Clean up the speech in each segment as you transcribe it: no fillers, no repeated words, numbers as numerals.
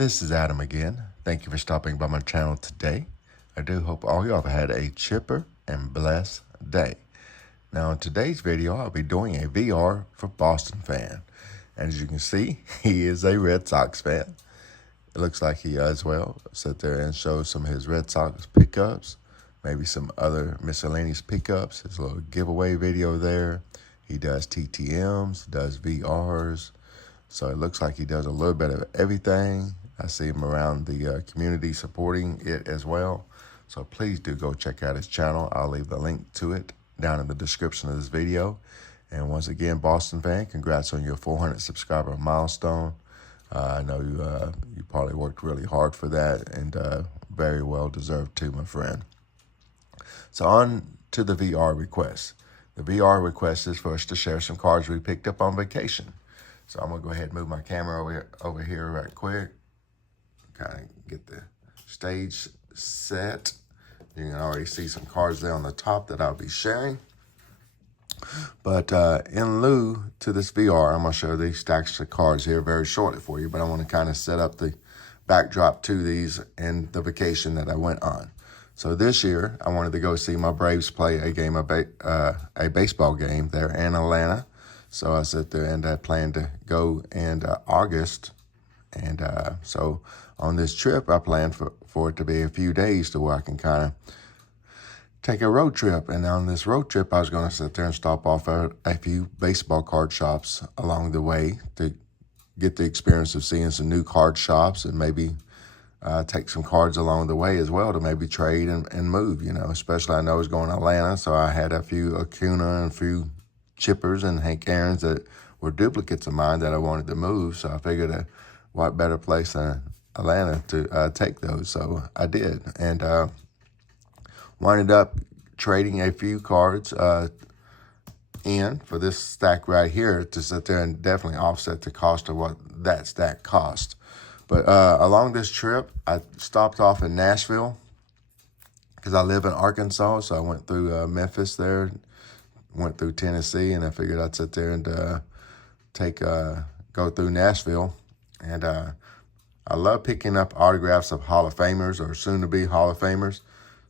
This is Adam again. Thank you for stopping by my channel today. I do hope all y'all have had a chipper and blessed day. Now in today's video, I'll be doing a VR for Boston fan. And as you can see, he is a Red Sox fan. It looks like he as well. Sit there and show some of his Red Sox pickups, maybe some other miscellaneous pickups. His little giveaway video there. He does TTMs, does VRs. So it looks like he does a little bit of everything. I see him around the community supporting it as well. So please do go check out his channel. I'll leave the link to it down in the description of this video. And once again, Boston fan, congrats on your 400 subscriber milestone. I know you probably worked really hard for that, and very well deserved too, my friend. So on to the VR request. The VR request is for us to share some cards we picked up on vacation. So I'm gonna go ahead and move my camera over here right quick. Kind of get the stage set. You can already see some cards there on the top that I'll be sharing. But in lieu to this VR, I'm gonna show these stacks of cards here very shortly for you, but I wanna kind of set up the backdrop to these and the vacation that I went on. So this year, I wanted to go see my Braves play a game of a baseball game there in Atlanta. So I sit there and I plan to go in August. And so on this trip, I planned for it to be a few days to where I can kind of take a road trip. And on this road trip, I was going to sit there and stop off at a few baseball card shops along the way to get the experience of seeing some new card shops and maybe take some cards along the way as well to maybe trade and move, you know, especially I know I was going to Atlanta. So I had a few Acuna and a few Chippers and Hank Aaron's that were duplicates of mine that I wanted to move. So I figured what better place than Atlanta to take those. So I did, and winded up trading a few cards in for this stack right here to sit there and definitely offset the cost of what that stack cost. But along this trip, I stopped off in Nashville because I live in Arkansas. So I went through Memphis there, went through Tennessee, and I figured I'd sit there and go through Nashville. And I love picking up autographs of Hall of Famers or soon-to-be Hall of Famers.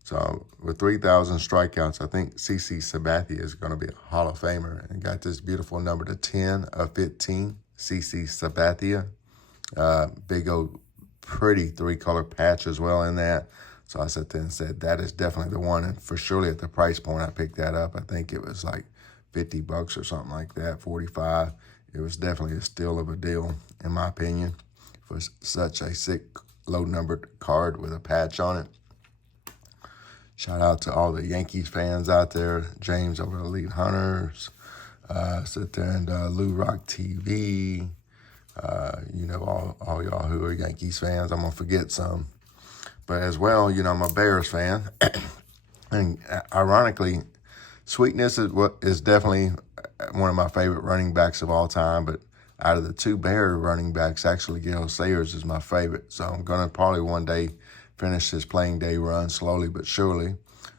So with 3,000 strikeouts, I think CC Sabathia is going to be a Hall of Famer. And got this beautiful number to 10 of 15, CC Sabathia. Big old pretty three-color patch as well in that. So I sat there and said, that is definitely the one. And for surely at the price point I picked that up, I think it was like $50 or something like that, 45. It was definitely a steal of a deal, in my opinion, for such a sick, low-numbered card with a patch on it. Shout out to all the Yankees fans out there. James over at Elite Hunters. Sit there and Lou Rock TV. You know, all y'all who are Yankees fans. I'm going to forget some. But as well, you know, I'm a Bears fan. And ironically, Sweetness is definitely one of my favorite running backs of all time. But out of the two Bear running backs, actually, Gale Sayers is my favorite. So I'm going to probably one day finish his playing day run slowly but surely.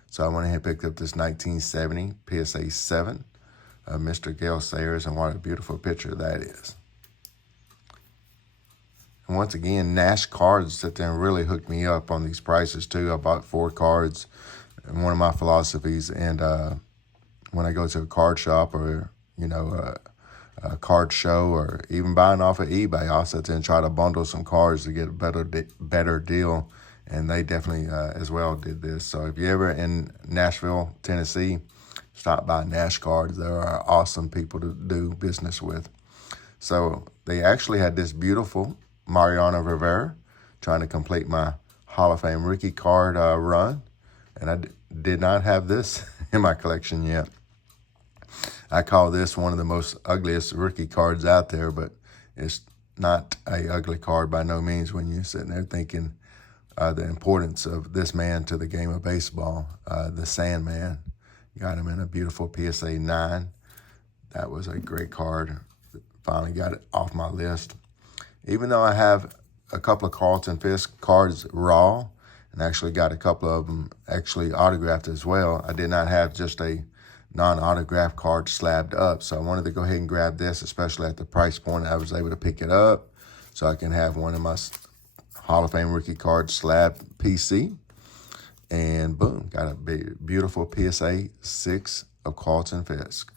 So I went ahead and picked up this 1970 PSA 7 of Mr. Gale Sayers. And what a beautiful picture that is. And once again, Nash cards sit there and really hooked me up on these prices too. I bought 4 cards, and one of my philosophies. And when I go to a card shop or, you know, a card show or even buying off of eBay, I'll sit there and try to bundle some cards to get a better deal. And they definitely as well did this. So if you're ever in Nashville, Tennessee, stop by Nash Cards. They are awesome people to do business with. So they actually had this beautiful Mariano Rivera, trying to complete my Hall of Fame rookie card run. And I did not have this in my collection yet. I call this one of the most ugliest rookie cards out there, but it's not a ugly card by no means when you're sitting there thinking the importance of this man to the game of baseball, the Sandman. Got him in a beautiful PSA 9. That was a great card. Finally got it off my list. Even though I have a couple of Carlton Fisk cards raw, and actually got a couple of them actually autographed as well, I did not have just a non-autographed card slabbed up. So I wanted to go ahead and grab this, especially at the price point I was able to pick it up, so I can have one in my Hall of Fame rookie card slab PC. And boom, got a big, beautiful PSA 6 of Carlton Fisk.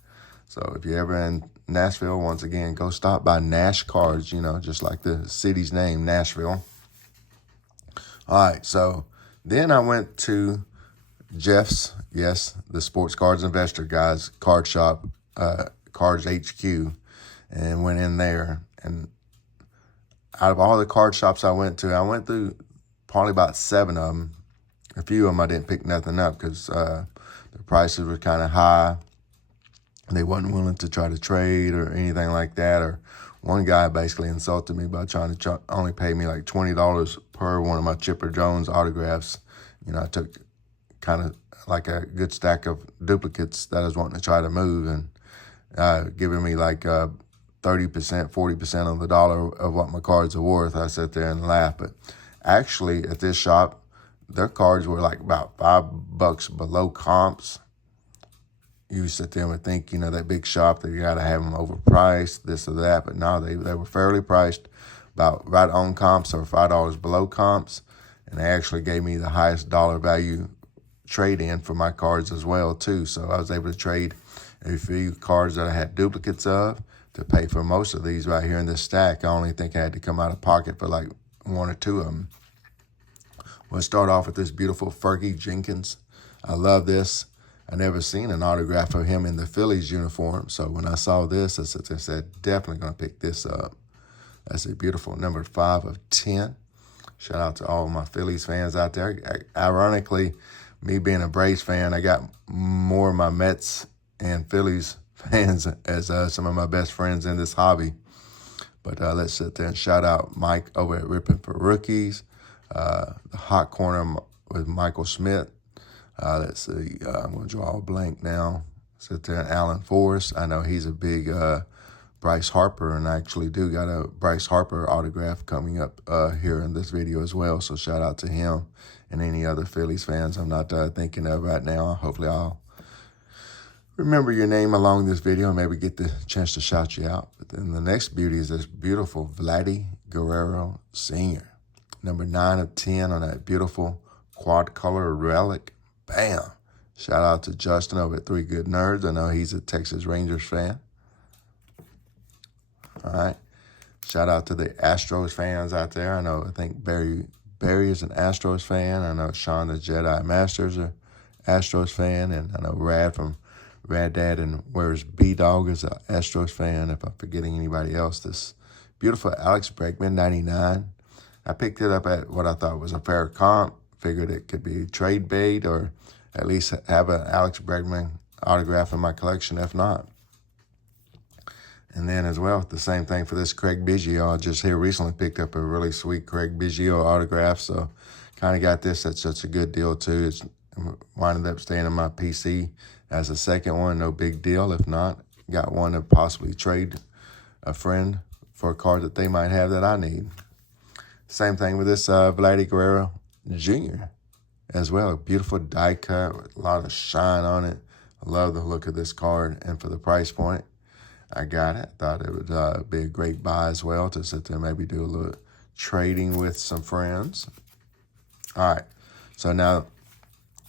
So if you're ever in Nashville, once again, go stop by Nash Cards, you know, just like the city's name, Nashville. All right, so then I went to Jeff's, yes, the Sports Cards Investor guys, card shop, Cards HQ, and went in there. And out of all the card shops I went through probably about 7 of them. A few of them I didn't pick nothing up because the prices were kind of high. They wasn't willing to try to trade or anything like that. Or one guy basically insulted me by trying to only pay me like $20 per one of my Chipper Jones autographs. You know, I took kind of like a good stack of duplicates that I was wanting to try to move, and giving me like 30%, 40% on the dollar of what my cards are worth. I sit there and laugh. But actually at this shop, their cards were like about $5 below comps. You sit there and think, you know, that big shop, that you got to have them overpriced, this or that. But no, they were fairly priced, about right on comps or $5 below comps. And they actually gave me the highest dollar value trade-in for my cards as well, too. So I was able to trade a few cards that I had duplicates of to pay for most of these right here in this stack. I only think I had to come out of pocket for like 1 or 2 of them. We'll start off with this beautiful Fergie Jenkins. I love this. I never seen an autograph of him in the Phillies uniform. So when I saw this, I said, definitely going to pick this up. That's a beautiful number 5 of 10. Shout out to all my Phillies fans out there. Ironically, me being a Braves fan, I got more of my Mets and Phillies fans as some of my best friends in this hobby. But let's sit there and shout out Mike over at Ripping for Rookies. The Hot Corner with Michael Smith. Let's see. I'm going to draw a blank now. Sit there and Alan Forrest. I know he's a big Bryce Harper, and I actually do got a Bryce Harper autograph coming up here in this video as well. So shout out to him and any other Phillies fans I'm not thinking of right now. Hopefully I'll remember your name along this video and maybe get the chance to shout you out. But then the next beauty is this beautiful Vladdy Guerrero Sr. Number 9 of 10 on that beautiful quad color relic. Bam. Shout out to Justin over at 3 Good Nerds. I know he's a Texas Rangers fan. All right. Shout out to the Astros fans out there. I think Barry is an Astros fan. I know Sean the Jedi Masters are Astros fan. And I know Rad from Rad Dad and Where's B-Dog is an Astros fan. If I'm forgetting anybody else, this beautiful Alex Bregman, 99. I picked it up at what I thought was a fair comp. Figured it could be trade bait or at least have an Alex Bregman autograph in my collection, if not. And then as well, the same thing for this Craig Biggio. I just here recently picked up a really sweet Craig Biggio autograph. So kind of got this at such a good deal too. It's winded up staying in my PC as a second one. No big deal. If not, got one to possibly trade a friend for a card that they might have that I need. Same thing with this Vladdy Guerrero Jr. as well. A beautiful die cut with a lot of shine on it. I love the look of this card. And for the price point, I got it. Thought it would be a great buy as well to sit there and maybe do a little trading with some friends. All right. So now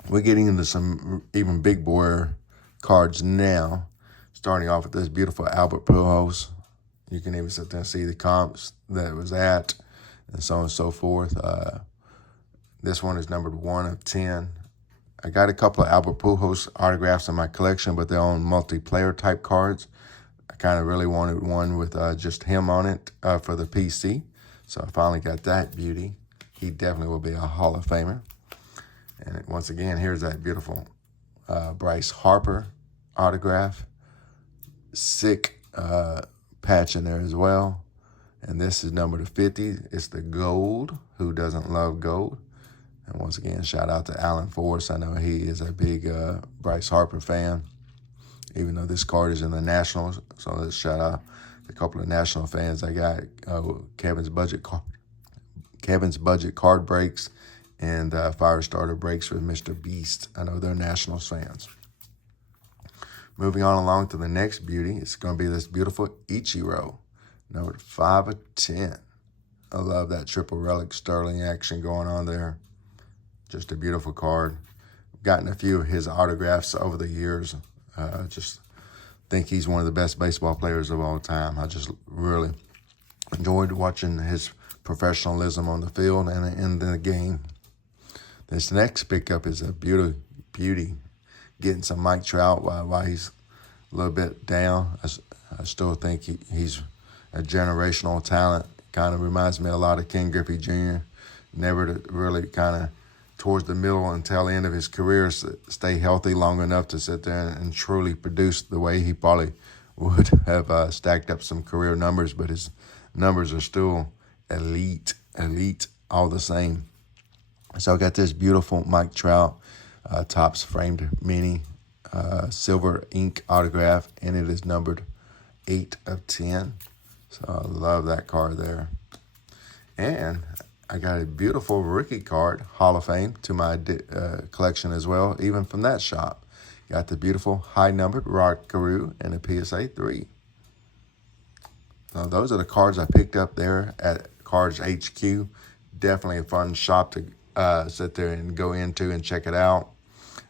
we're getting into some even big boy cards now. Starting off with this beautiful Albert Pujols. You can even sit there and see the comps that it was at and so on and so forth. This one is numbered 1 of 10. I got a couple of Albert Pujols autographs in my collection, but they're on multiplayer type cards. I kind of really wanted one with just him on it for the PC. So I finally got that beauty. He definitely will be a Hall of Famer. And once again, here's that beautiful Bryce Harper autograph. Sick patch in there as well. And this is number 50. It's the gold. Who doesn't love gold? And once again, shout out to Alan Forrest. I know he is a big Bryce Harper fan, even though this card is in the Nationals. So let's shout out a couple of National fans. I got Kevin's Budget card breaks and Fire Starter breaks with Mr. Beast. I know they're Nationals fans. Moving on along to the next beauty, it's going to be this beautiful Ichiro, number 5 of 10. I love that triple relic Sterling action going on there. Just a beautiful card. Gotten a few of his autographs over the years. Just think he's one of the best baseball players of all time. I just really enjoyed watching his professionalism on the field and in the game. This next pickup is a beauty. Getting some Mike Trout while he's a little bit down. I still think he's a generational talent. Kind of reminds me a lot of Ken Griffey Jr. Never to really kind of towards the middle and tail end of his career stay healthy long enough to sit there and truly produce the way he probably would have stacked up some career numbers, but his numbers are still elite all the same. So I got this beautiful Mike Trout Topps framed mini silver ink autograph, and it is numbered 8 of 10. So I love that card there. And I got a beautiful rookie card, Hall of Fame, to my collection as well, even from that shop. Got the beautiful high-numbered Rod Carew and a PSA 3. So those are the cards I picked up there at Cards HQ. Definitely a fun shop to sit there and go into and check it out.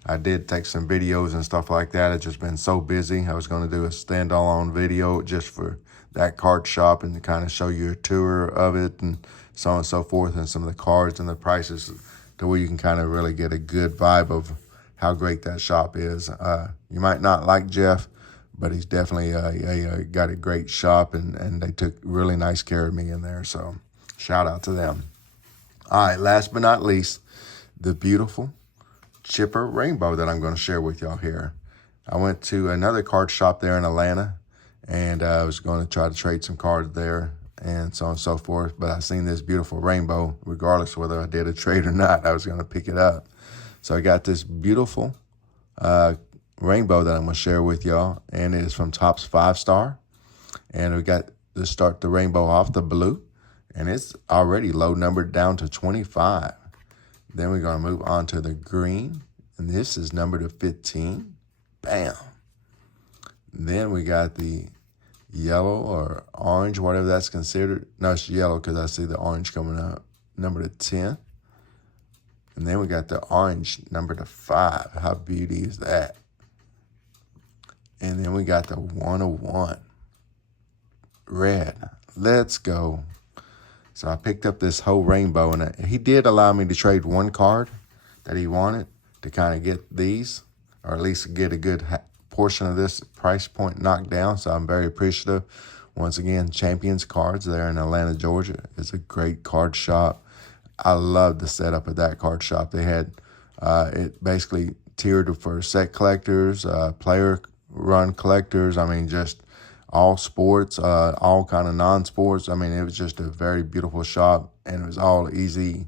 I did take some videos and stuff like that. It's just been so busy. I was going to do a standalone video just for that card shop and to kind of show you a tour of it and so on and so forth, and some of the cards and the prices to where you can kind of really get a good vibe of how great that shop is. You might not like Jeff, but he's definitely got a great shop, and they took really nice care of me in there. So shout out to them. All right, last but not least, the beautiful Chipper Rainbow that I'm going to share with y'all here. I went to another card shop there in Atlanta, and I was going to try to trade some cards there and so on and so forth. But I seen this beautiful rainbow, regardless whether I did a trade or not, I was going to pick it up. So I got this beautiful rainbow that I'm going to share with y'all, and it is from Topps 5-star. And we got to start the rainbow off, the blue, and it's already low numbered down to 25. Then we're going to move on to the green, and this is numbered to 15. Bam. Then we got the yellow or orange, whatever that's considered. No, it's yellow because I see the orange coming up. Number to 10. And then we got the orange, number to 5. How beauty is that? And then we got the 101. Red. Let's go. So I picked up this whole rainbow, and he did allow me to trade one card that he wanted to kind of get these, or at least get a good portion of this price point knocked down. So I'm very appreciative. Once again, Champions Cards there in Atlanta, Georgia. It's a great card shop. I love the setup of that card shop. They had it basically tiered for set collectors, player run collectors. I mean, just all sports, all kind of non-sports. I mean, it was just a very beautiful shop, and it was all easy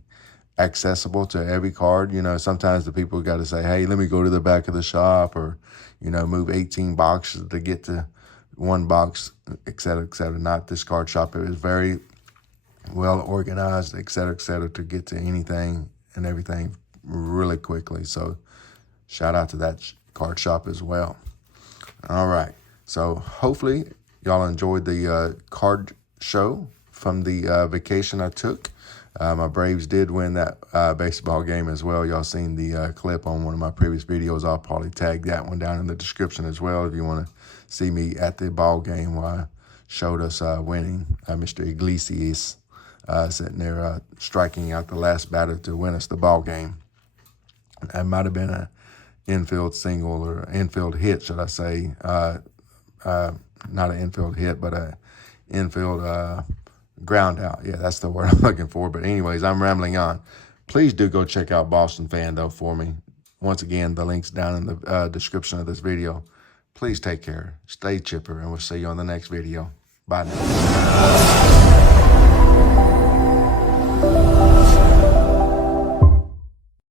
accessible to every card. You know, sometimes the people got to say, hey, let me go to the back of the shop, or, you know, move 18 boxes to get to one box, et cetera, et cetera. Not this card shop. It was very well organized, et cetera, to get to anything and everything really quickly. So shout out to that card shop as well. All right. So hopefully y'all enjoyed the card show from the vacation I took. My Braves did win that baseball game as well. Y'all seen the clip on one of my previous videos. I'll probably tag that one down in the description as well if you want to see me at the ball game where I showed us winning. Mr. Iglesias sitting there striking out the last batter to win us the ball game. That might have been an infield single or infield hit, should I say. Not an infield hit, but an infield ground out. Yeah, that's the word I'm looking for. But anyways, I'm rambling on. Please do go check out Boston Fan, though, for me. Once again, the link's down in the description of this video. Please take care. Stay chipper, and we'll see you on the next video. Bye now.